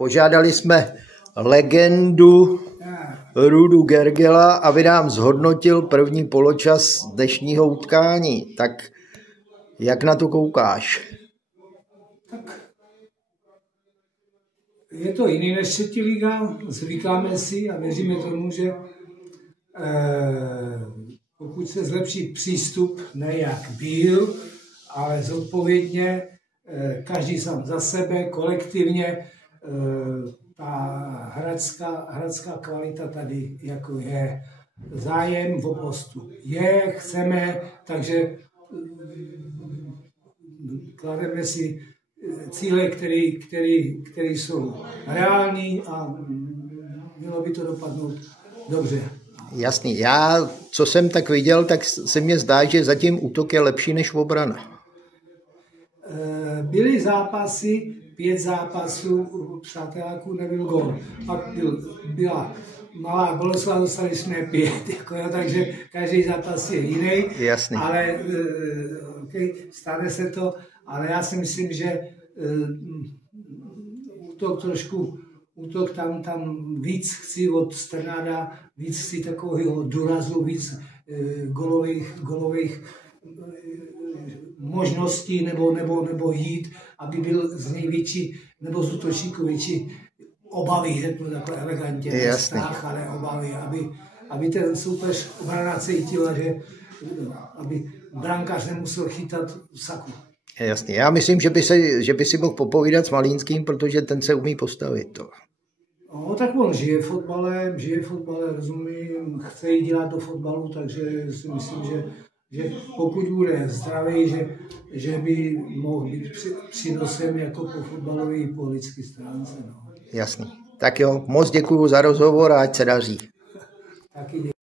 Požádali jsme legendu Rudu Gergela, aby nám zhodnotil první poločas dnešního utkání. Tak jak na to koukáš? Tak je to jiný než třetí liga, zvykáme si a věříme tomu, že pokud se zlepší přístup, ne jak byl, ale zodpovědně, každý sám za sebe, kolektivně, ta hradská kvalita tady jako je, zájem o postup je, chceme, takže klademe si cíle, které jsou reální a mělo by to dopadnout dobře. Jasný. Já, co jsem tak viděl, tak se mně zdá, že zatím útok je lepší než obrana. Byly zápasy, 5 zápasů přáteláků nebyl gól. Pak byla Malá Boleslav, dostali jsme 5, takže každý zápas je jiný. Jasný. Ale okay, stane se to, ale já si myslím, že útok tam víc chci od Strnada, víc chci takového důrazu, víc golových možností nebo jít, aby byl z něj větší, nebo z útočníku větší obavy, řeknu takhle elegantně, ne strach, ale obavy, aby ten soupeř obrana cítila, že aby brankář nemusel chytat saku. Jasně, já myslím, že by si mohl popovídat s Malínským, protože ten se umí postavit. To. No, tak on žije fotbalem, rozumím, chce jít dělat do fotbalu, takže si myslím, že pokud bude zdravý, že by mohl být přínosem jako po fotbalové i po lidské stránce. No. Jasný. Tak jo, moc děkuju za rozhovor a ať se daří. Taky děkuji.